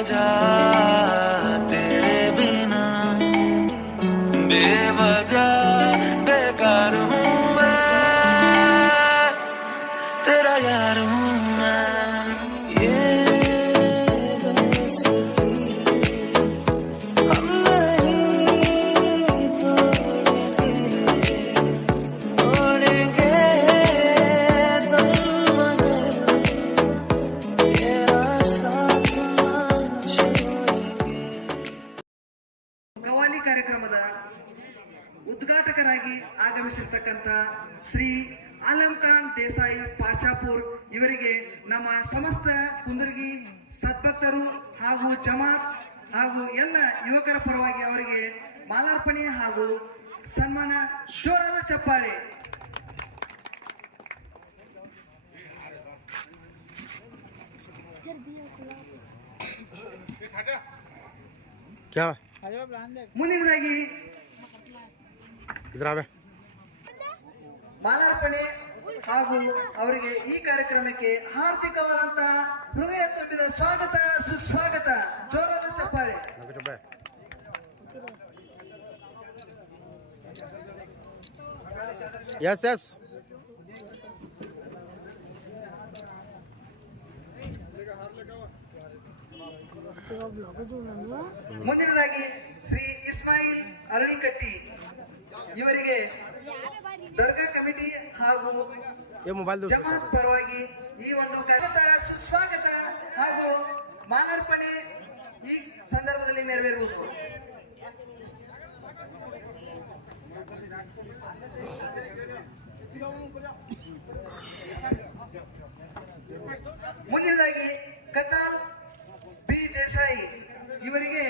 बेवजह तेरे बिना बेवजह बेकार हूँ मैं, तेरा यार हूँ मैं। ये दोस्ती हम नहीं तोड़ेंगे तुम मगर तेरा साथ ना छोड़ेंगे। ಗವಾಲಿ ಕಾರ್ಯಕ್ರಮದ ಉದ್ಘಾಟಕರಾಗಿ ಆಗಮಿಸಿರ್ತಕ್ಕಂಥ ಶ್ರೀ ಆಲಂ ಖಾನ್ ದೇಸಾಯಿ ಪಾಚಾಪುರ್ ಇವರಿಗೆ ನಮ್ಮ ಸಮಸ್ತ ಕುಂದರ್ಗಿ ಸದ್ಭಕ್ತರು ಹಾಗೂ ಜಮಾತ್ ಹಾಗೂ ಎಲ್ಲ ಯುವಕರ ಪರವಾಗಿ ಅವರಿಗೆ ಮಾಲಾರ್ಪಣೆ ಹಾಗೂ ಸನ್ಮಾನ. ಜೋರಾದ ಚಪ್ಪಾಳೆ. ಮುಂದಿನದಾಗಿ ಮಾಲಾರ್ಪಣೆ ಹಾಗೂ ಅವರಿಗೆ ಈ ಕಾರ್ಯಕ್ರಮಕ್ಕೆ ಹಾರ್ದಿಕವಾದಂತಹ ಹೃದಯ ತುಂಬಿದ ಸ್ವಾಗತ ಸುಸ್ವಾಗತ. ಜೋರಾದ ಚಪ್ಪಾಳೆ. Yes, yes. ಮುಂದಿನದಾಗಿ ಶ್ರೀ ಇಸ್ಮಾಯಿಲ್ ಅರಳಿಕಟ್ಟಿ ಇವರಿಗೆ ದರ್ಗಾ ಕಮಿಟಿ ಹಾಗೂ ಜಮಾತ್ ಪರವಾಗಿ ಈ ಒಂದು ಸುಸ್ವಾಗತ ಹಾಗೂ ಮಾಲಾರ್ಪಣೆ ಈ ಸಂದರ್ಭದಲ್ಲಿ ನೆರವೇರುವುದು. ಮುಂದಿನದಾಗಿ ಕತಾಲ್ ಬಿ ದೇಸಾಯಿ ಇವರಿಗೆ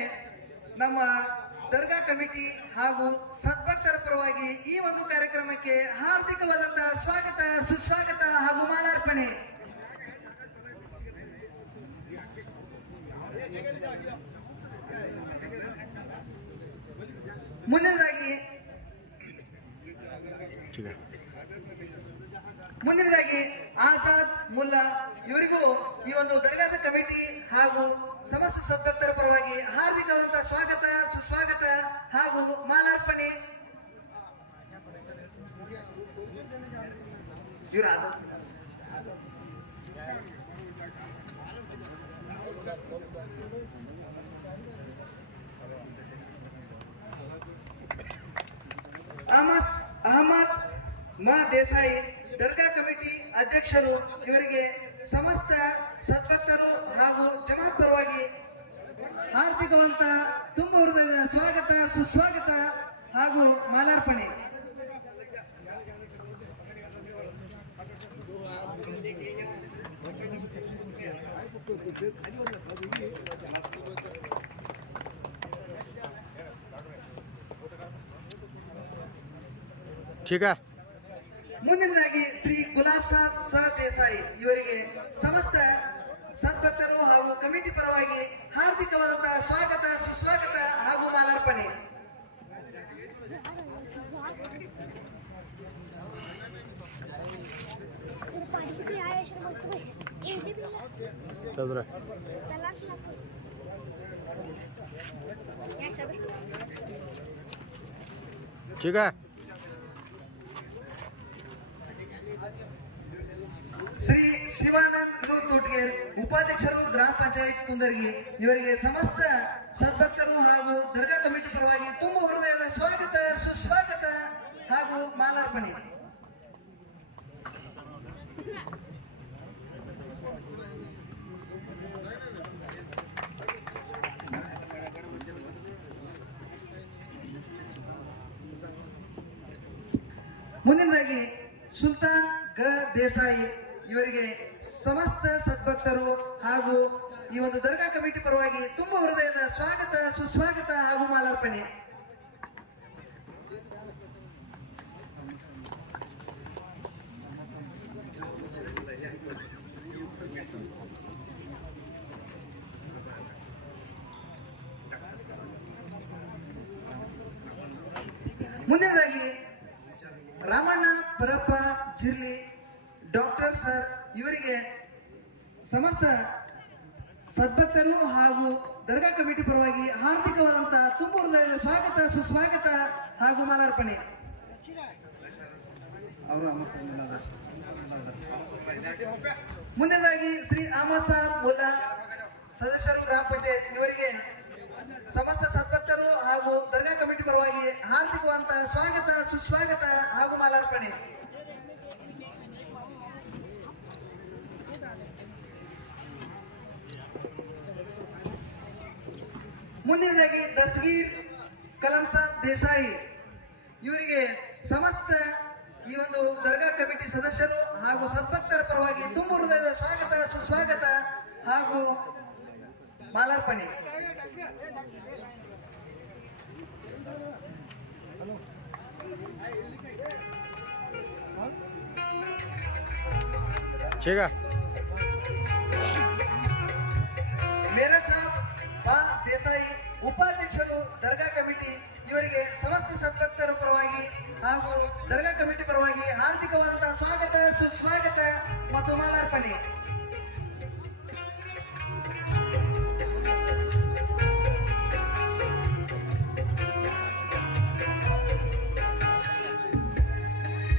ನಮ್ಮ ದರ್ಗಾ ಕಮಿಟಿ ಹಾಗೂ ಸದ್ಭಕ್ತರ ಪರವಾಗಿ ಈ ಒಂದು ಕಾರ್ಯಕ್ರಮಕ್ಕೆ ಹಾರ್ದಿಕವಾದಂತಹ ಸ್ವಾಗತ ಸುಸ್ವಾಗತ ಹಾಗೂ ಮಾಲಾರ್ಪಣೆ. ಮುಂದಿನದಾಗಿ ಆಜಾದ್ ಮುಲ್ಲಾ ಇವರಿಗೂ ಈ ಒಂದು ದರ್ಗಾದ ಕಮಿಟಿ ಹಾಗೂ ಸಮಸ್ತ ಸದ್ಭಕ್ತರ ಪರವಾಗಿ ಹಾರ್ದಿಕವಾದಂತಹ ಸ್ವಾಗತ ಸುಸ್ವಾಗತ ಹಾಗೂ ಮಾಲಾರ್ಪಣೆ. ಇವರು ಆಜಾದ್ ಅಹಮದ್ ಮಾ ದೇಸಾಯಿ ದರ್ಗಾ ಕಮಿಟಿ ಅಧ್ಯಕ್ಷರು ಇವರಿಗೆ ಸಮಸ್ತ ಸದ್ಭಕ್ತರು ಹಾಗೂ ಜಮಾತ್ ಪರವಾಗಿ ಹಾರ್ದಿಕವಂತ ತುಂಬ ಹೃದಯದ ಸ್ವಾಗತ ಸುಸ್ವಾಗತ ಹಾಗೂ ಮಾಲಾರ್ಪಣೆ. ಮುಂದಿನದಾಗಿ ಶ್ರೀ ಗುಲಾಬ್ ಸಾಬ್ ಸ ದೇಸಾಯಿ ಇವರಿಗೆ ಸಮಸ್ತ ಸದ್ಭಕ್ತರು ಹಾಗೂ ಕಮಿಟಿ ಪರವಾಗಿ ಹಾರ್ದಿಕವಾದಂತಹ ಸ್ವಾಗತ ಸುಸ್ವಾಗತ ಹಾಗೂ ಮಾಲಾರ್ಪಣೆ. ಶ್ರೀ ಶಿವಾನಂದ್ ರೂತುಟ್ಗೇರ್ ಉಪಾಧ್ಯಕ್ಷರು ಗ್ರಾಮ ಪಂಚಾಯತ್ ಕುಂದರ್ಗಿ ಇವರಿಗೆ ಸಮಸ್ತ ಸದ್ಭಕ್ತರು ಹಾಗೂ ದರ್ಗಾ ಕಮಿಟಿ ಪರವಾಗಿ ತುಂಬ ಹೃದಯದ ಸ್ವಾಗತ ಸುಸ್ವಾಗತ ಹಾಗೂ ಮಾಲಾರ್ಪಣೆ. ಮುಂದಿನದಾಗಿ ಸುಲ್ತಾನ್ ಗ ದೇಸಾಯಿ ಇವರಿಗೆ ಸಮಸ್ತ ಸದ್ಭಕ್ತರು ಹಾಗೂ ಈ ಒಂದು ದರ್ಗಾ ಕಮಿಟಿ ಪರವಾಗಿ ತುಂಬ ಹೃದಯದ ಸ್ವಾಗತ ಸುಸ್ವಾಗತ ಹಾಗೂ ಮಾಲಾರ್ಪಣೆ. ಮುಂದಿನದಾಗಿ ರಾಮಣ್ಣ ಪರಪ್ಪ ಜಿರ್ಲಿ ಡಾಕ್ಟರ್ ಸರ್ ಇವರಿಗೆ ಸಮಸ್ತ ಸದ್ಭಕ್ತರು ಹಾಗೂ ದರ್ಗಾ ಕಮಿಟಿ ಪರವಾಗಿ ಹಾರ್ದಿಕವಾದಂತಹ ತುಂಬ ಹೃದಯದ ಸ್ವಾಗತ ಸುಸ್ವಾಗತ ಹಾಗೂ ಮಾಲಾರ್ಪಣೆ. ಮುಂದಿನದಾಗಿ ಶ್ರೀ ಅಹಮದ್ ಸಾಬ್ ಮುಲ್ಲಾ ಸದಸ್ಯರು ಗ್ರಾಮ ಪಂಚಾಯತ್ ಇವರಿಗೆ ಸಮಸ್ತ ಸದ್ಭಕ್ತರು ಹಾಗೂ ದರ್ಗಾ ಕಮಿಟಿ ಪರವಾಗಿ ಹಾರ್ದಿಕವಾದಂತಹ ಸ್ವಾಗತ ಸುಸ್ವಾಗತ ಹಾಗೂ ಮಾಲಾರ್ಪಣೆ. ಮುಂದಿನದಾಗಿ ದಸ್ಗೀರ್ ಕಲಂ ಸಾಬ್ ದೇಸಾಯಿ ಇವರಿಗೆ ಸಮಸ್ತ ಈ ಒಂದು ದರ್ಗಾ ಕಮಿಟಿ ಸದಸ್ಯರು ಹಾಗೂ ಸದ್ಭಕ್ತರ ಪರವಾಗಿ ತುಂಬ ಹೃದಯದ ಸ್ವಾಗತ ಸುಸ್ವಾಗತ ಹಾಗೂ ಮಾಲಾರ್ಪಣೆ. ಮೇರಾ ಸಾಬ್ ಬಾ ದೇಸಾಯಿ ಉಪಾಧ್ಯಕ್ಷರು ದರ್ಗಾ ಕಮಿಟಿ ಇವರಿಗೆ ಸಮಸ್ತ ಸದ್ಭಕ್ತರ ಪರವಾಗಿ ಹಾಗೂ ದರ್ಗಾ ಕಮಿಟಿ ಪರವಾಗಿ ಹಾರ್ದಿಕವಾದಂತಹ ಸ್ವಾಗತ ಸುಸ್ವಾಗತ ಮತ್ತು ಮಾಲಾರ್ಪಣೆ.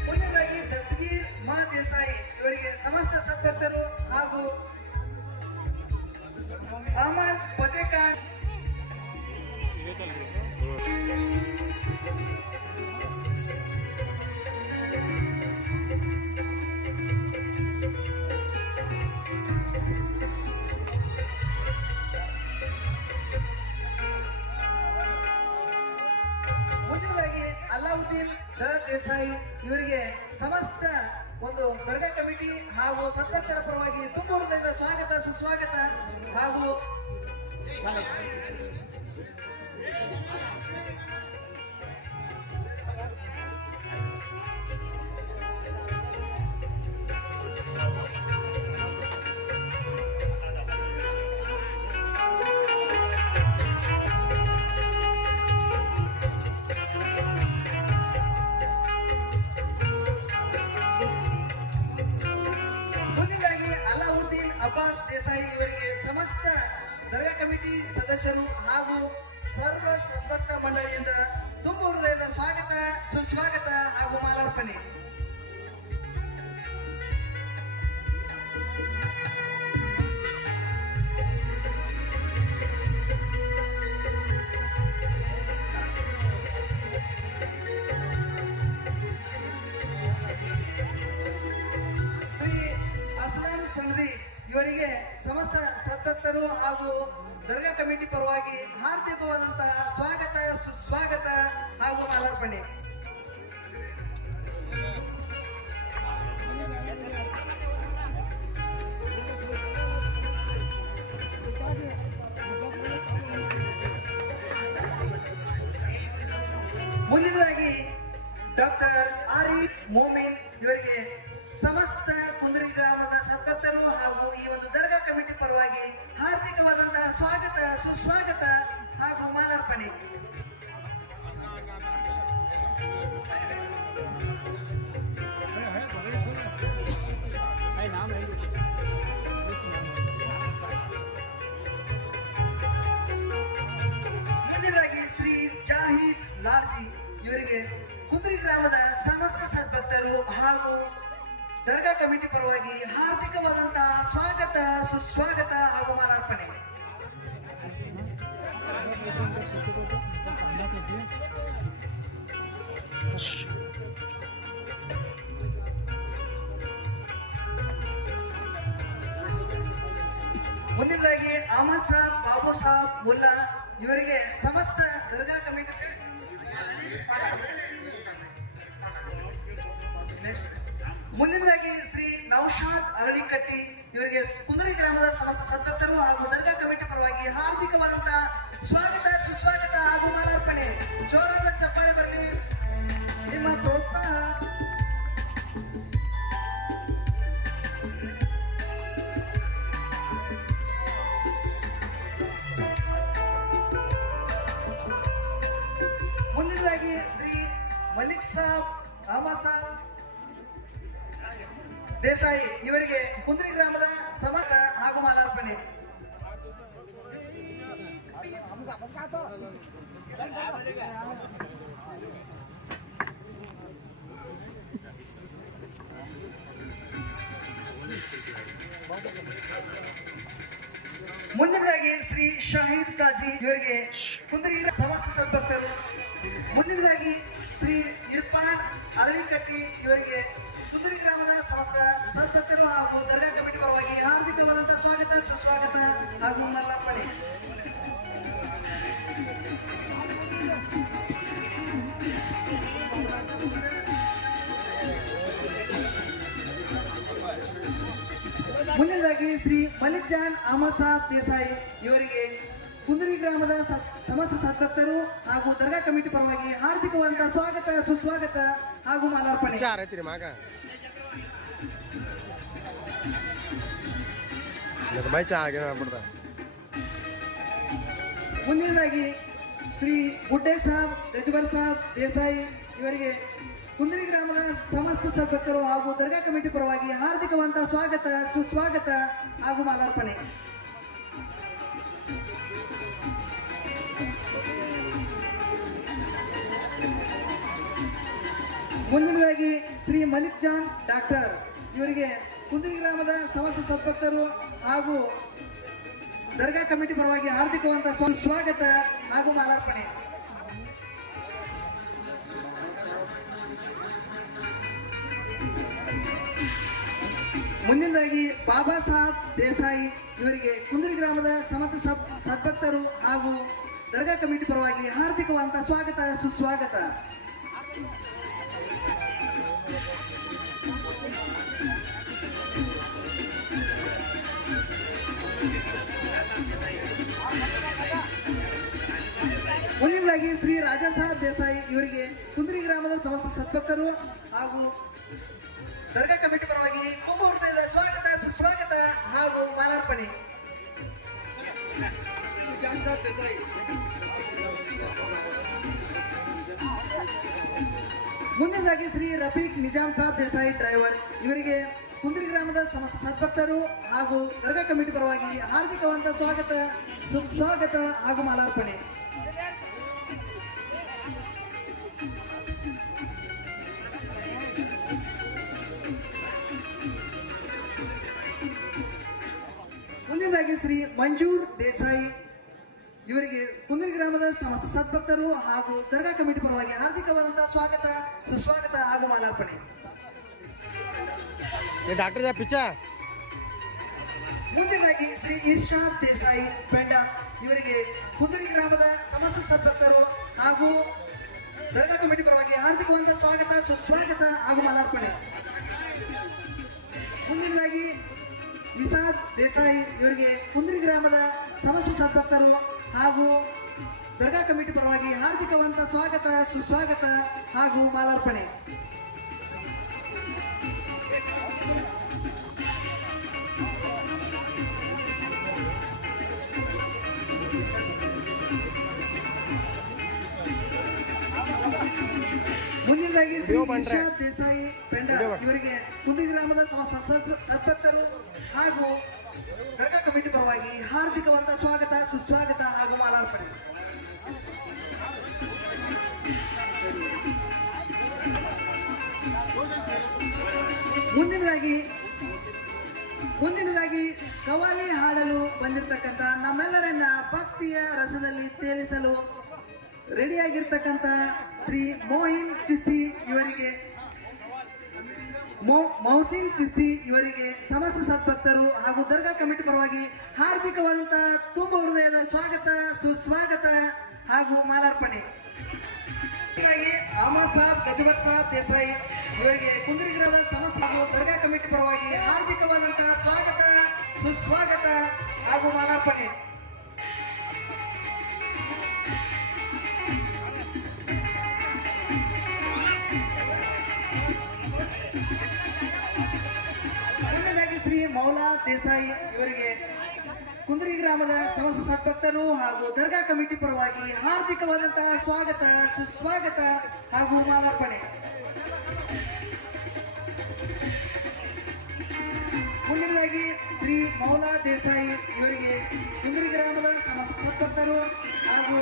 ಮುಂದಿನದಾಗಿ ದಸ್ಗೀರ್ ಮಾ ದೇಸಾಯಿ ಇವರಿಗೆ ಸಮಸ್ತ ಸದ್ಭಕ್ತರು ಹಾಗೂ ಅಹಮದ್ ಫತೇಖಾನ್ ಮುಂದಿನದಾಗಿ ಅಲ್ಲಾವುದ್ದೀನ್ ದ ದೇಸಾಯಿ ಇವರಿಗೆ ಸಮಸ್ತ ಒಂದು ದರ್ಗಾ ಕಮಿಟಿ ಹಾಗೂ ಸದ್ಭಕ್ತರ ಪರವಾಗಿ ತುಂಬ ಹೃದಯದ ಸ್ವಾಗತ ಸುಸ್ವಾಗತ ಹಾಗೂ ಮುಂದಿನದಾಗಿ ಅಲ್ಲಾವುದ್ದೀನ್ ಅಬ್ಬಾಸ್ ದೇಸಾಯಿ ಇವರಿಗೆ ಸಮಸ್ತ ದರ್ಗಾ ಕಮಿಟಿ ಸದಸ್ಯರು ಹಾಗೂ ಸರ್ವ ಸದ್ಭಕ್ತ ಮಂಡಳಿಯಿಂದ ತುಂಬ ಹೃದಯದ ಸ್ವಾಗತ ಸುಸ್ವಾಗತ ಹಾಗೂ ಮಾಲಾರ್ಪಣೆ. ಶ್ರೀ ಅಸ್ಲಾಂ ಸನದಿ ಇವರಿಗೆ ಸಮಸ್ತ ಸದ್ಭಕ್ತರು ಹಾಗೂ ದರ್ಗಾ ಕಮಿಟಿ ಪರವಾಗಿ ಹಾರ್ದಿಕವಾದಂತಹ ಸ್ವಾಗತ ಸುಸ್ವಾಗತ ಹಾಗೂ ಮಾಲಾರ್ಪಣೆ. ಮುಂದಿನದಾಗಿ ಡಾಕ್ಟರ್ ಆರಿಫ್ ಮೋಮಿನ್ ಇವರಿಗೆ ಸಮಸ್ತ ಕುಂದರಿ ಗ್ರಾಮದ ಸದ್ಭಕ್ತರು ಹಾಗೂ ಈ ಒಂದು ದರ್ಗಾ ಕಮಿಟಿ ಪರವಾಗಿ ಹಾರ್ದಿಕವಾದಂತಹ ಸ್ವಾಗತ ಸುಸ್ವಾಗತ ಹಾಗೂ ಮಾಲಾರ್ಪಣೆ. ಮುಂದಿನದಾಗಿ ಶ್ರೀ ಜಾಹಿದ್ ಲಾಡ್ಜಿ ಇವರಿಗೆ ಕುಂದರಿ ಗ್ರಾಮದ ಸಮಸ್ತ ಸದ್ಭಕ್ತರು ಹಾಗೂ ದರ್ಗಾ ಕಮಿಟಿ ಪರವಾಗಿ ಹಾರ್ದಿಕವಾದಂತಹ ಸ್ವಾಗತ ಸುಸ್ವಾಗತ ಹಾಗೂ ಮಾಲಾರ್ಪಣೆ. ಮುಂದಿನದಾಗಿ ಅಹಮದ್ ಸಾಬ್ ಬಾಬು ಸಾಬ್ ಮುಲ್ಲಾ ಇವರಿಗೆ ಸಮಸ್ತ ದರ್ಗಾ ಕಮಿಟಿ ಮುಂದಿನದಾಗಿ ಶ್ರೀ ನೌಶಾದ್ ಅರಳಿಕಟ್ಟಿ ಇವರಿಗೆ ಕುಂದರಿ ಗ್ರಾಮದ ಸಮಸ್ತ ಸದ್ಭಕ್ತರು ಹಾಗೂ ದರ್ಗಾ ಕಮಿಟಿ ಪರವಾಗಿ ಹಾರ್ದಿಕವಾದಂತಹ ಸ್ವಾಗತ ಸುಸ್ವಾಗತ ಹಾಗೂ ಮಾಲಾರ್ಪಣೆ. ಜೋರಾದ ಚಪ್ಪಾಳೆ ಬರಲಿ, ನಿಮ್ಮ ಪ್ರೋತ್ಸಾಹ. ಮುಂದಿನದಾಗಿ ಶ್ರೀ ಮಲಿಕ್ ಸಾಬ್ ಅಹಮದ್ ಸಾಬ್ ದೇಸಾಯಿ ಇವರಿಗೆ ಕುಂದರಿ ಗ್ರಾಮದ ಸಮಕ ಹಾಗೂ ಮಾಲಾರ್ಪಣೆ. ಮುಂದಿನದಾಗಿ ಶ್ರೀ ಶಾಹಿದ್ ಕಾಜಿ ಇವರಿಗೆ ಕುಂದರಿ ಸಮಸ್ತ ಸದ್ಭಕ್ತರು. ಮುಂದಿನದಾಗಿ ಶ್ರೀ ಇರ್ಫಾನ್ ಅರಳಿಕಟ್ಟಿ ಇವರಿಗೆ ಕುಂದರಿ ಗ್ರಾಮದ ಸಮಸ್ತ ಸದ್ಭಕ್ತರು ಹಾಗೂ ದರ್ಗಾ ಕಮಿಟಿ ಪರವಾಗಿ ಹಾರ್ದಿಕವಾದಂತಹ ಸ್ವಾಗತ ಸುಸ್ವಾಗತ ಹಾಗೂ ಮಲ್ಲಾರ್ಪಣೆ. ಮುಂದಿನದಾಗಿ ಶ್ರೀ ಮಲಿಕ್ ಜಾನ್ ಅಹಮದ್ ಸಾಬ್ ದೇಸಾಯಿ ಇವರಿಗೆ ಕುಂದರಿ ಗ್ರಾಮದ ಸಮಸ್ತ ಸದ್ಭಕ್ತರು ಹಾಗೂ ದರ್ಗಾ ಕಮಿಟಿ ಪರವಾಗಿ ಹಾರ್ದಿಕವಾದಂತಹ ಸ್ವಾಗತ ಸುಸ್ವಾಗತ ಹಾಗೂ ಮಾಲಾರ್ಪಣೆ. ಮುಂದಿನದಾಗಿ ಶ್ರೀ ಗುಡ್ಡೆ ಸಾಬ್ ಗಜ್ಬರ್ ಸಾಬ್ ದೇಸಾಯಿ ಇವರಿಗೆ ಕುಂದರಿ ಗ್ರಾಮದ ಸಮಸ್ತ ಸದ್ಭಕ್ತರು ಹಾಗೂ ದರ್ಗಾ ಕಮಿಟಿ ಪರವಾಗಿ ಹಾರ್ದಿಕವಾದಂತಹ ಸ್ವಾಗತ ಸುಸ್ವಾಗತ ಹಾಗೂ ಮಾಲಾರ್ಪಣೆ. ಮುಂದಿನದಾಗಿ ಶ್ರೀ ಮಲಿಕ್ ಜಾನ್ ಡಾಕ್ಟರ್ ಇವರಿಗೆ ಕುಂದರಿ ಗ್ರಾಮದ ಸಮಸ್ತ ಸದ್ಭಕ್ತರು ಹಾಗೂ ದರ್ಗಾ ಕಮಿಟಿ ಪರವಾಗಿ ಹಾರ್ದಿಕವಾದಂತಹ ಸ್ವಾಗತ ಹಾಗೂ ಮಾಲಾರ್ಪಣೆ. ಮುಂದಿನದಾಗಿ ಬಾಬಾ ಸಾಬ್ ದೇಸಾಯಿ ಇವರಿಗೆ ಕುಂದರಿ ಗ್ರಾಮದ ಸಮಸ್ತ ಸದ್ಭಕ್ತರು ಹಾಗೂ ದರ್ಗಾ ಕಮಿಟಿ ಪರವಾಗಿ ಹಾರ್ದಿಕವಾದಂತಹ ಸ್ವಾಗತ ಸುಸ್ವಾಗತ. ಮುಂದಿನದಾಗಿ ಶ್ರೀ ರಾಜಾ ಸಾಬ್ ದೇಸಾಯಿ ಇವರಿಗೆ ಕುಂದರಿ ಗ್ರಾಮದ ಸಮಸ್ತ ಸದ್ಭಕ್ತರು ಹಾಗೂ ದರ್ಗಾ ಕಮಿಟಿ ಪರವಾಗಿ ತುಂಬ ಹೃದಯದ ಸ್ವಾಗತ ಸುಸ್ವಾಗತ ಹಾಗೂ ಮಾಲಾರ್ಪಣೆ. ಮುಂದಿನದಾಗಿ ಶ್ರೀ ರಫೀಕ್ ನಿಜಾಮ್ ಸಾಬ್ ದೇಸಾಯಿ ಡ್ರೈವರ್ ಇವರಿಗೆ ಕುಂದರಿ ಗ್ರಾಮದ ಸಮಸ್ತ ಸದ್ಭಕ್ತರು ಹಾಗೂ ದರ್ಗಾ ಕಮಿಟಿ ಪರವಾಗಿ ಹಾರ್ದಿಕವಾದಂತಹ ಸ್ವಾಗತ ಸುಸ್ವಾಗತ ಹಾಗೂ ಮಾಲಾರ್ಪಣೆ. ಮುಂದಿನದಾಗಿ ಶ್ರೀ ಮಂಜೂರ್ ದೇಸಾಯಿ ಇವರಿಗೆ ಕುಂದರಿ ಗ್ರಾಮದ ಸಮಸ್ತ ಸದ್ಭಕ್ತರು ಹಾಗೂ ದರ್ಗಾ ಕಮಿಟಿ ಪರವಾಗಿ ಹಾರ್ದಿಕವಾದಂತಹ ಸ್ವಾಗತ ಸುಸ್ವಾಗತ ಹಾಗೂ ಮಾಲಾರ್ಪಣೆ. ಮುಂದಿನದಾಗಿ ಶ್ರೀ ಇರ್ಷಾದ್ ದೇಸಾಯಿ ಪೆಂಡ ಇವರಿಗೆ ಕುಂದರಿ ಗ್ರಾಮದ ಸಮಸ್ತ ಸದ್ಭಕ್ತರು ಹಾಗೂ ದರ್ಗಾ ಕಮಿಟಿ ಪರವಾಗಿ ಹಾರ್ದಿಕವಾದಂತಹ ಸ್ವಾಗತ ಸುಸ್ವಾಗತ ಹಾಗೂ ಮಾಲಾರ್ಪಣೆ. ಮುಂದಿನದಾಗಿ ವಿಸಾದ್ ದೇಸಾಯಿ ಇವರಿಗೆ ಕುಂದರಿ ಗ್ರಾಮದ ಸಮಸ್ತ ಸದ್ಭಕ್ತರು ಹಾಗೂ ದರ್ಗಾ ಕಮಿಟಿ ಪರವಾಗಿ ಹಾರ್ದಿಕವಾದಂತಹ ಸ್ವಾಗತ ಸುಸ್ವಾಗತ ಹಾಗೂ ಮಾಲಾರ್ಪಣೆ. ಮುಂದಿನದಾಗಿ ಶ್ರೀ ಇರ್ಷಾದ್ ದೇಸಾಯಿ ಪೆಂಡ ಇವರಿಗೆ ಕುಂದರಿ ಗ್ರಾಮದ ಸಮಸ್ತ ಸದ್ಭಕ್ತರು ಹಾಗೂ ದರ್ಗಾ ಕಮಿಟಿ ಪರವಾಗಿ ಹಾರ್ದಿಕವಾದಂತಹ ಸ್ವಾಗತ ಸುಸ್ವಾಗತ ಹಾಗೂ ಮಾಲಾರ್ಪಣೆ. ಮುಂದಿನದಾಗಿ ಕವಾಲಿ ಹಾಡಲು ಬಂದಿರತಕ್ಕಂತ ನಮ್ಮೆಲ್ಲರನ್ನ ಭಕ್ತಿಯ ರಸದಲ್ಲಿ ತೇಲಿಸಲು ರೆಡಿಯಾಗಿರ್ತಕ್ಕಂಥ ಶ್ರೀ ಮೊಹಿನ್ ಚಿಸ್ತಿ ಇವರಿಗೆ ಮೌಸಿನ್ ಚಿಸ್ತಿ ಇವರಿಗೆ ಸಮಸ್ತ ಸದ್ಭಕ್ತರು ಹಾಗೂ ದರ್ಗಾ ಕಮಿಟಿ ಪರವಾಗಿ ಹಾರ್ದಿಕವಾದಂತಹ ತುಂಬ ಹೃದಯದ ಸ್ವಾಗತ ಸುಸ್ವಾಗತ ಹಾಗೂ ಮಾಲಾರ್ಪಣೆ. ಅಹಮದ್ ಸಾಬ್ ಗಜಬರ್ ಸಾಬ್ ದೇಸಾಯಿ ಇವರಿಗೆ ಕುಂದರಿ ಗ್ರಾಮದ ಸಮಸ್ತ ಹಾಗೂ ದರ್ಗಾ ಕಮಿಟಿ ಪರವಾಗಿ ಹಾರ್ದಿಕವಾದಂತಹ ಸ್ವಾಗತ ಸುಸ್ವಾಗತ ಹಾಗೂ ಮಾಲಾರ್ಪಣೆ. ಶ್ರೀ ಮೌಲಾ ದೇಸಾಯಿ ಇವರಿಗೆ ಕುಂದರಿ ಗ್ರಾಮದ ಸಮಸ್ತ ಸದ್ಭಕ್ತರು ಹಾಗೂ ದರ್ಗಾ ಕಮಿಟಿ ಪರವಾಗಿ ಹಾರ್ದಿಕವಾದಂತಹ ಸ್ವಾಗತ ಸುಸ್ವಾಗತ ಹಾಗೂ ಮಾಲಾರ್ಪಣೆ. ಮುಂದಿನದಾಗಿ ಶ್ರೀ ಮೌಲಾ ದೇಸಾಯಿ ಇವರಿಗೆ ಕುಂದರಿ ಗ್ರಾಮದ ಸಮಸ್ತ ಸದ್ಭಕ್ತರು ಹಾಗೂ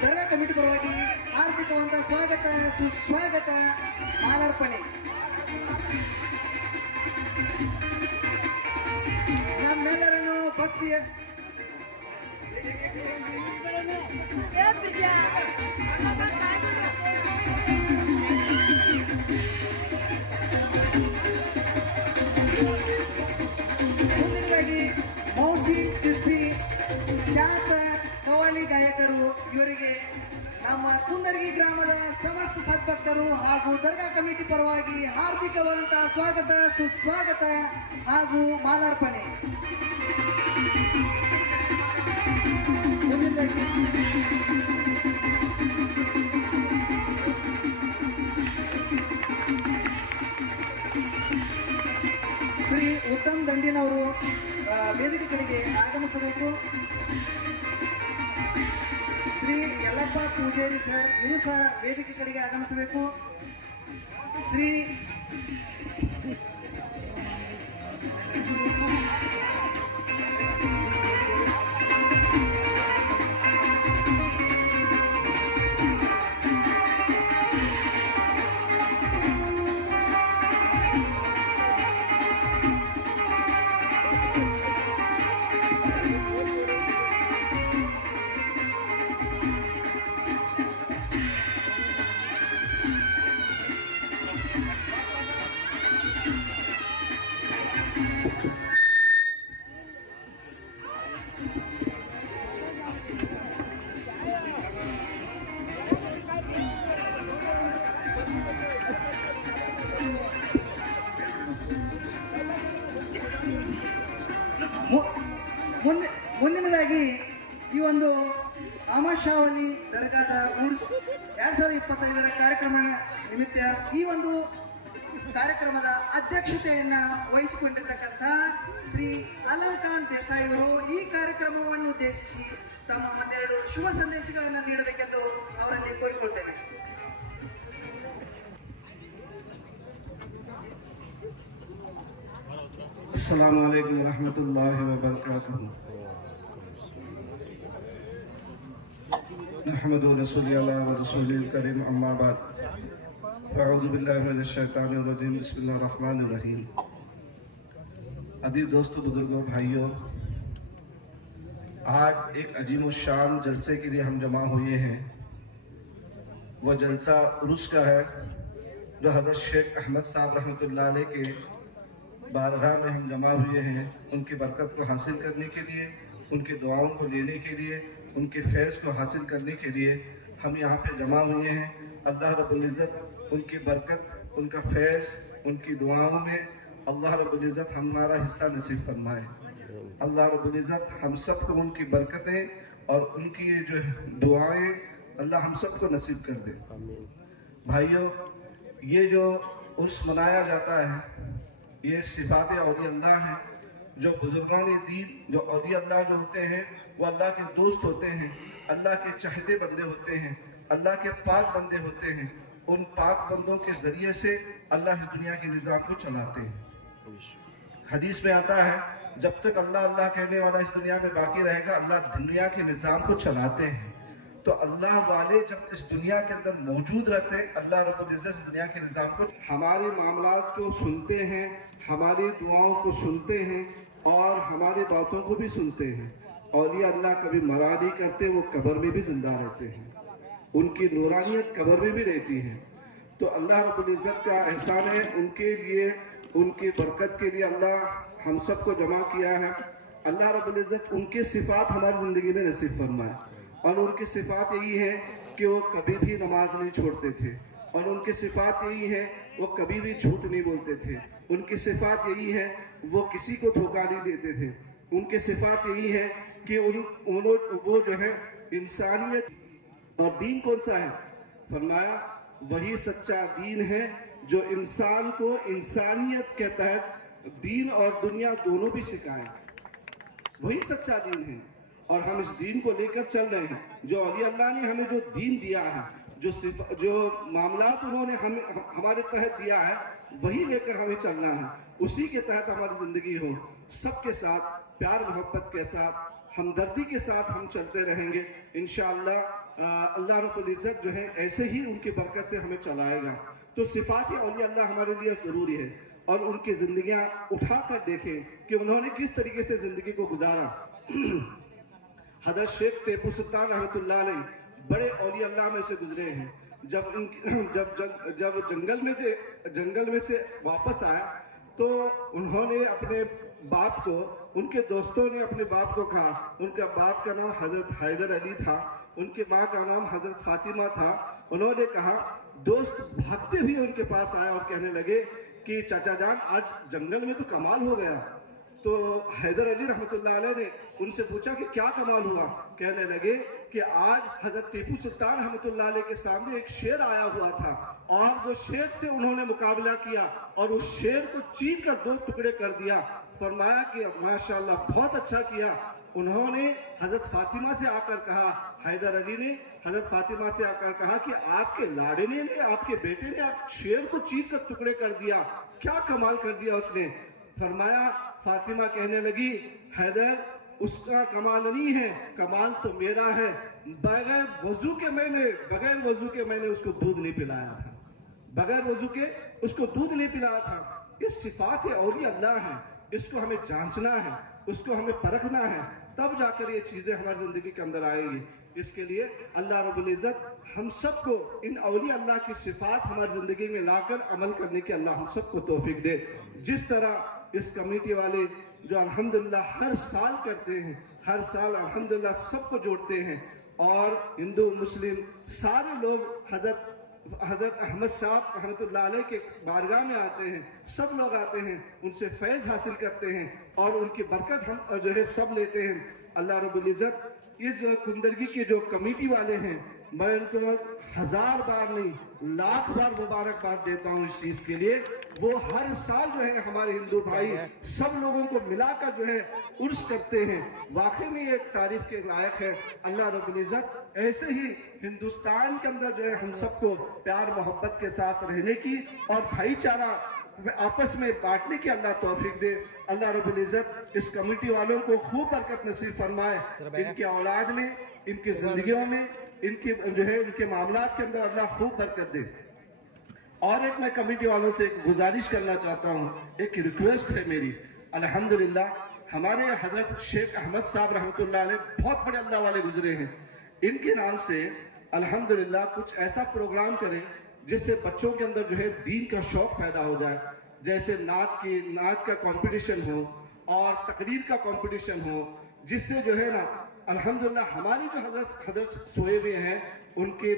ದರ್ಗಾ ಕಮಿಟಿ ಪರವಾಗಿ ಹಾರ್ದಿಕವಾದ ಸ್ವಾಗತ ಸುಸ್ವಾಗತ ಮಾಲಾರ್ಪಣೆ. ನಮ್ಮೆಲ್ಲರನ್ನು ಭಕ್ತಿಯ ಮುಂದಿನದಾಗಿ ಮೌಸಿನ್ ಚಿಸ್ತಿ ಖ್ಯಾತ ಕವಾಲಿ ಗಾಯಕರು, ಇವರಿಗೆ ನಮ್ಮ ಕುಂದರ್ಗಿ ಗ್ರಾಮದ ಸಮಸ್ತ ಸದ್ಭಕ್ತರು ಹಾಗೂ ದರ್ಗಾ ಕಮಿಟಿ ಪರವಾಗಿ ಹಾರ್ದಿಕವಾದಂತಹ ಸ್ವಾಗತ ಸುಸ್ವಾಗತ ಹಾಗೂ ಮಾಲಾರ್ಪಣೆ. ಮುಂದಿನದಾಗಿ ಶ್ರೀ ಉತ್ತಮ್ ದಂಡಿನವರು ವೇದಿಕೆ ಕಡೆಗೆ ಆಗಮಿಸಬೇಕು. ಶ್ರೀ ಯಲ್ಲಪ್ಪ ಪೂಜಾರಿ ಸರ್ ಇವರು ಸಹ ವೇದಿಕೆ ಕಡೆಗೆ ಆಗಮಿಸಬೇಕು. ಶ್ರೀ ಮುಂದಿನದಾಗಿ ಈ ಒಂದು ಅಮಾಶಾವಲಿ ದರ್ಗಾದ ಉರ್ಸ್ 2025 ಕಾರ್ಯಕ್ರಮ ನಿಮಿತ್ತ ಈ ಒಂದು ಕಾರ್ಯಕ್ರಮದ ಅಧ್ಯಕ್ಷತೆಯನ್ನ ವಹಿಸಿಕೊಂಡಿರ್ತಕ್ಕಂಥ ಶ್ರೀ ಅಲಂ ಖಾನ್ ದೇಸಾಯಿ ಅವರು ಈ ಕಾರ್ಯಕ್ರಮವನ್ನು ಉದ್ದೇಶಿಸಿ ತಮ್ಮ ಒಂದೆರಡು ಶುಭ ಸಂದೇಶಗಳನ್ನು ನೀಡಬೇಕೆಂದು ಅವರಲ್ಲಿ ಕೋರಿಕೊಳ್ತೇನೆ. अस्सलामु अलैकुम रहमतुल्लाहि व बरकातुहू। नहमदु व नसल्ली अला व रसूलिल करीम अम्मा बाद। अऊज़ु बिल्लाहि मिनश शैतानिर रजीम। बिस्मिल्लाहिर रहमानिर रहीम। अजीज दोस्तों, बुजुर्गों, भाइयों, आज एक अजीम शान जलसे के लिए हम जमा हुए हैं। वह जलसा उर्स का है जो हज़रत शेख अहमद साहब रहमतुल्लाह अलैह के बारगाह में हम जमा हुए हैं। उनकी बरकत को हासिल करने के लिए, उनकी दुआओं को लेने के लिए, उनके फैज़ को हासिल करने के लिए हम यहाँ पे जमा हुए हैं। अल्लाह रब्बुल इज़्ज़त उनकी बरकत, उनका फैज़, उनकी दुआओं में अल्लाह रब्बुल इज़्ज़त हमारा हिस्सा नसीब फरमाए। अल्लाह रब्बुल इज़्ज़त हम सबको उनकी बरकतें और उनकी ये जो दुआएं अल्लाह हम सबको नसीब कर दे। भाइयों, ये जो उर्स मनाया जाता है, ये सिफात औलिया अल्लाह हैं। जो बुजुर्गों ने दीन, जो औलिया अल्लाह जो होते हैं वो अल्लाह के दोस्त होते हैं, अल्लाह के चाहते बंदे होते हैं, अल्लाह के पाक बंदे होते हैं। उन पाक बंदों के ज़रिए से अल्लाह इस दुनिया के निज़ाम को चलाते हैं। हदीस में आता है, जब तक अल्लाह अल्लाह कहने वाला इस दुनिया में बाकी रहेगा, अल्लाह दुनिया के निज़ाम को चलाते हैं। तो अल्लाह वाले जब इस दुनिया के अंदर मौजूद रहते हैं, अल्लाह रब्बुल इज़्ज़त दुनिया के निज़ाम को, हमारे मामलात को सुनते हैं, हमारी दुआओं को सुनते हैं और हमारी बातों को भी सुनते हैं। और ये अल्लाह कभी मरा नहीं करते, वो कब्र में भी जिंदा रहते हैं, उनकी नूरानियत कब्र में भी रहती है। तो अल्लाह रब्बुल इज़्ज़त का एहसान है, उनके लिए, उनकी बरकत के लिए अल्लाह हम सबको जमा किया है। अल्लाह रब्बुल इज़्ज़त उनके सिफ़ात हमारी ज़िंदगी में नसीब फरमाए। और उनकी सिफ़ात यही है कि वो कभी भी नमाज नहीं छोड़ते थे, और उनकी सिफ़ात यही है वो कभी भी झूठ नहीं बोलते थे। उनकी सिफ़ात यही है वो किसी को धोखा नहीं देते थे। उनकी सिफ़ात यही है कि वो जो है इंसानियत। और दीन कौन सा है? फरमाया वही सच्चा दीन है जो इंसान को इंसानियत के तहत दीन और दुनिया दोनों भी सिखाए। वही सच्चा दीन है और हम इस दीन को लेकर चल रहे हैं। जो औलिया अल्लाह ने हमें जो दीन दिया है, जो मामलात उन्होंने हमें हमारे तहत दिया है, वही लेकर हमें चलना है। उसी के तहत हमारी जिंदगी हो, सबके साथ प्यार मोहब्बत के साथ हमदर्दी के साथ हम चलते रहेंगे। इंशाअल्लाह अल्लाह रब्बुल इज़्ज़त जो है ऐसे ही उनकी बरकत से हमें चलाएगा। तो सिफात औलिया अल्लाह हमारे लिए ज़रूरी है और उनकी ज़िंदगियाँ उठा कर देखें कि उन्होंने किस तरीके से ज़िंदगी को गुजारा। हज़रत शेख टीपू सुल्तान रहमतुल्लाह अलैह बड़े औलिया अल्लाह में से गुजरे हैं। जब जंगल में से वापस आया तो उन्होंने अपने बाप को, उनके दोस्तों ने अपने बाप को कहा, उनका बाप का नाम हजरत हैदर अली था, उनके माँ का नाम हजरत फातिमा था। उन्होंने कहा, दोस्त भागते हुए उनके पास आए और कहने लगे कि चाचा जान आज जंगल में तो कमाल हो गया। तो हैदर अली रहमतुल्लाह अलैह ने उनसे पूछा कि क्या कमाल हुआ। कहने लगे कि आज हजरत टीपू सुल्तान रहमतुल्लाह अलैह के सामने एक शेर आया हुआ था और वो शेर से उन्होंने मुकाबला किया और उस शेर को चीर कर 2 टुकड़े कर दिया। फरमाया कि माशाअल्लाह बहुत अच्छा किया। उन्होंने हजरत फातिमा से आकर कहा, हैदर अली ने हजरत फातिमा से आकर कहा कि आपके लाडने ने, आपके बेटे ने आप शेर को चीर कर टुकड़े कर दिया, क्या कमाल कर दिया उसने। फरमाया, फातिमा कहने लगी, हैदर उसका कमाल नहीं है, कमाल तो मेरा है। बगैर वजू के मैंने उसको दूध नहीं पिलाया था, बगैर वजू के उसको दूध नहीं पिलाया था। इस सिफात औलिया अल्लाह है, इसको हमें जांचना है, उसको हमें परखना है, तब जाकर ये चीजें हमारी जिंदगी के अंदर आएंगी। इसके लिए अल्लाह रब्बुल इज़्ज़त हम सबको इन औलिया अल्लाह की सिफात हमारी जिंदगी में लाकर अमल करने की अल्लाह हम सबको तौफीक दे। जिस तरह इस कमेटी वाले जो अल्हम्दुलिल्लाह हर साल करते हैं, हर साल अल्हम्दुलिल्लाह सबको जोड़ते हैं और हिंदू मुस्लिम सारे लोग हजरत अहमद साहब रहमतुल्लाह अलैह के बारगाह में आते हैं, सब लोग आते हैं, उनसे फैज़ हासिल करते हैं और उनकी बरकत हम जो है सब लेते हैं। अल्लाह रब्बुल इज़्ज़त इस कुंदरगी के जो कमेटी वाले हैं, मैं उनको 1000 बार नहीं लाख बार मुबारकबाद देता हूँ इस चीज के लिए। वो हर साल जो है हमारे हिंदू भाई सब लोगों को मिलाकर जो है उर्स करते हैं। वाकई में ये तारीफ के लायक है। अल्लाह रब्बुल इज़्ज़त ऐसे ही हिंदुस्तान के अंदर जो है हम सबको प्यार मोहब्बत के साथ रहने की और भाईचारा आपस में बांटने की अल्लाह तौफीक दे। अल्लाह रब्बुल इज़्ज़त इस कमेटी वालों को खूब बरकत नसीब फरमाए, इनके औलाद में, इनकी जिंदगियों में, इनकी जो है इनके मामलात के अंदर अल्लाह खूब बरकत दे। और एक मैं कमेटी वालों से एक गुजारिश करना चाहता हूँ, एक रिक्वेस्ट है मेरी। अल्हम्दुलिल्लाह हमारे हजरत शेख अहमद साहब रहमतुल्लाह अलैह बहुत बड़े अल्लाह वाले गुजरे हैं। इनके नाम से अल्हम्दुलिल्लाह कुछ ऐसा प्रोग्राम करें जिससे बच्चों के अंदर जो है दीन का शौक पैदा हो जाए। जैसे नात का कंपटीशन हो और तकरीर का कंपटीशन हो, जिससे जो है ना अल्हम्दुलिल्लाह हमारी जो हजरत सोए हुए हैं उनके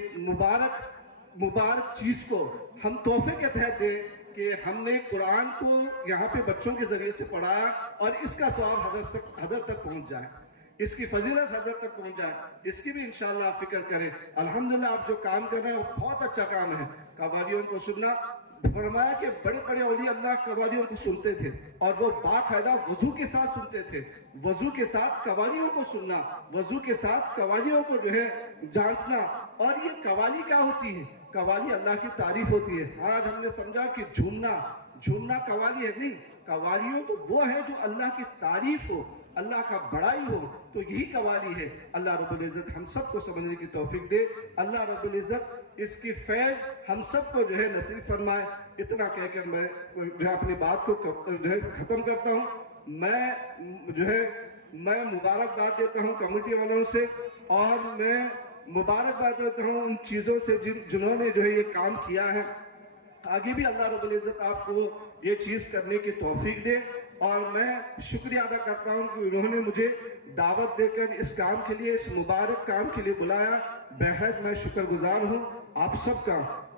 मुबारक चीज को हम तोहफे के तहत दें कि हमने कुरान को यहाँ पे बच्चों के जरिए से पढ़ाया और इसका स्वाब हजरत तक पहुंच जाए, इसकी फजीलत हजरत तक पहुंच जाए, इसकी भी इंशाल्लाह आप फिक्र करें। अल्हम्दुलिल्लाह आप जो काम कर रहे हैं वो बहुत अच्छा काम है। कवालियों को सुनना, फरमाया कि बड़े बड़े औलिया अल्लाह कवालियों को सुनते थे और वो बाकायदा वजू के साथ सुनते थे। वजू के साथ कवालियों को सुनना, वजू के साथ कवालियों को जो है जांचना। और ये कवाली क्या होती है? कवाली अल्लाह की तारीफ होती है। आज हमने समझा कि झूमना कवाली है, नहीं, कवालियों तो वो है जो अल्लाह की तारीफ हो, अल्लाह का बड़ाई हो, तो यही कवाली है। अल्लाह रब्बुल इज़्ज़त हम सबको समझने की तौफीक दे। अल्लाह रब्बुल इज़्ज़त इसकी फैज़ हम सबको जो है नसीब फरमाए। इतना कहकर मैं जो है अपनी बात को जो है ख़त्म करता हूँ। मैं मुबारकबाद देता हूँ कमेटी वालों से और मैं मुबारकबाद देता हूँ उन चीज़ों से जिन्होंने जो है ये काम किया है। आगे भी अल्लाह रब्बुल इज़्ज़त आपको ये चीज़ करने की तौफीक दे। और मैं शुक्रिया अदा करता हूँ कि उन्होंने मुझे दावत देकर इस काम के लिए, इस मुबारक काम के लिए बुलाया। बेहद मैं शुक्रगुजार हूँ आप सबका।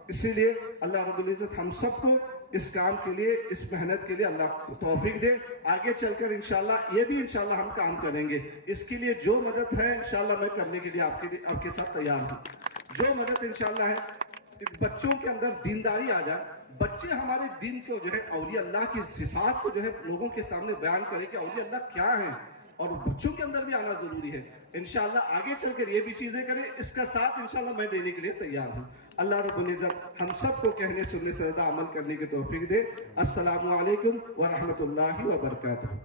इसीलिए अल्लाह रब्बुल इज़्ज़त हम सबको इस काम के लिए, इस मेहनत के लिए अल्लाह तौफीक दे। आगे चलकर इंशाल्लाह ये भी इंशाल्लाह हम काम करेंगे। इसके लिए जो मदद है इंशाल्लाह मैं करने के लिए आपके साथ तैयार हूँ। जो मदद इंशाल्लाह है, बच्चों के अंदर दीनदारी आ जाए, बच्चे हमारे दिन को जो है औलिया अल्लाह की सिफात को जो है लोगों के सामने बयान करें कि औलिया अल्लाह क्या है, और बच्चों के अंदर भी आना जरूरी है। इंशाल्लाह आगे चलकर ये भी चीजें करें, इसका साथ इंशाल्लाह मैं देने के लिए तैयार हूँ। अल्लाह रब्बुल इज़्ज़त हम सबको कहने सुनने से ज्यादा अमल करने की तौफीक दे। अस्सलामु अलैकुम व रहमतुल्लाहि व बरकातुहू।